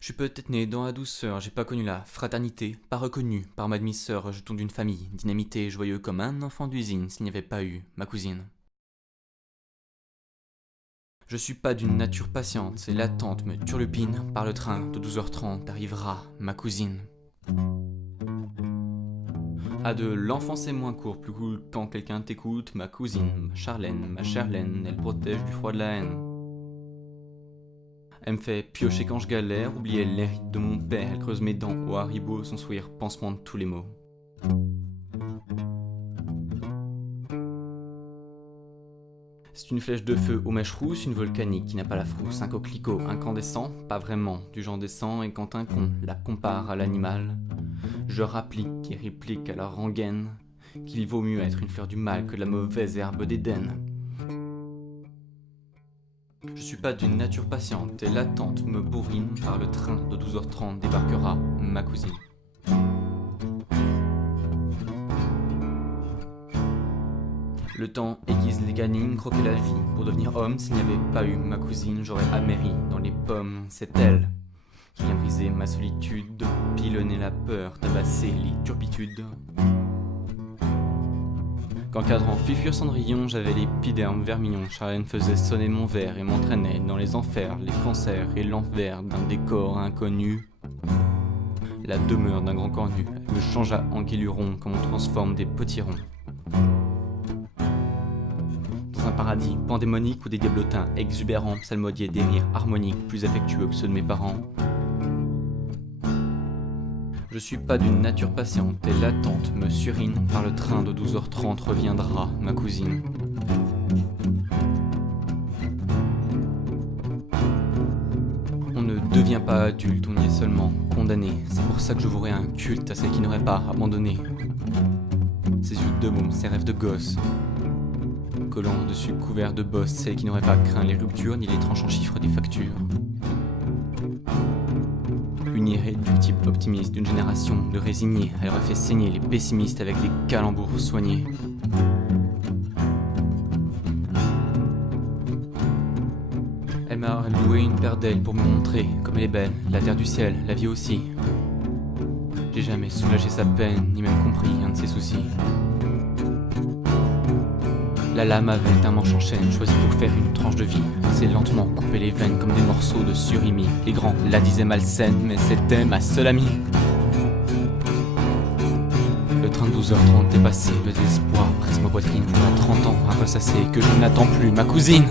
Je suis peut-être né dans la douceur, j'ai pas connu la fraternité, pas reconnu par ma demi-sœur, jeton d'une famille, dynamité, joyeux comme un enfant d'usine s'il n'y avait pas eu ma cousine. Je suis pas d'une nature patiente, c'est l'attente me turlupine, par le train de 12h30 arrivera ma cousine. À de l'enfance c'est moins court, plus cool quand quelqu'un t'écoute, ma cousine, ma Charlène, ma chère laine, elle protège du froid de la haine. Elle me fait piocher quand je galère, oublier les rides de mon père, elle creuse mes dents au Haribo, son sourire pansement de tous les maux. C'est une flèche de feu aux mèches rousses, une volcanique qui n'a pas la frousse, un coquelicot incandescent, pas vraiment du genre décent, et quand un con la compare à l'animal, je rapplique et réplique à la rengaine qu'il vaut mieux être une fleur du mal que la mauvaise herbe d'Éden. Je suis pas d'une nature patiente et l'attente me bourrine, par le train de 12h30 débarquera ma cousine. Le temps aiguise les canines, croquer la vie pour devenir homme. S'il n'y avait pas eu ma cousine, j'aurais améri dans les pommes. C'est elle qui vient briser ma solitude, pilonner la peur, tabasser les turpitudes. Qu'encadrant Fifure Cendrillon, j'avais l'épiderme vermillon. Charlène faisait sonner mon verre et m'entraînait dans les enfers, les cancers et l'envers d'un décor inconnu. La demeure d'un grand cornu me changea en guéluron comme on transforme des potirons. Dans un paradis pandémonique où des diablotins exubérants psalmodiaient des rires harmoniques plus affectueux que ceux de mes parents. Je suis pas d'une nature patiente et l'attente me surine, par le train de 12h30 reviendra ma cousine. On ne devient pas adulte, on y est seulement condamné. C'est pour ça que je vouerai un culte à celle qui n'aurait pas abandonné ses yeux de môme, ses rêves de gosse, collant dessus couvert de bosses, celle qui n'aurait pas craint les ruptures ni les tranchants chiffres des factures. Une irréductible optimiste d'une génération de résignés, elle aurait fait saigner les pessimistes avec des calembours soignés. Elle m'a loué une paire d'ailes pour me montrer comme elle est belle, la terre du ciel, la vie aussi. J'ai jamais soulagé sa peine, ni même compris un de ses soucis. La lame avait un manche en chaîne, choisi pour faire une tranche de vie. C'est lentement couper les veines comme des morceaux de surimi. Les grands la disaient malsaine, mais c'était ma seule amie. Le train de 12h30 est passé, le désespoir presse ma poitrine. Voilà 30 ans à ressasser que je n'attends plus ma cousine.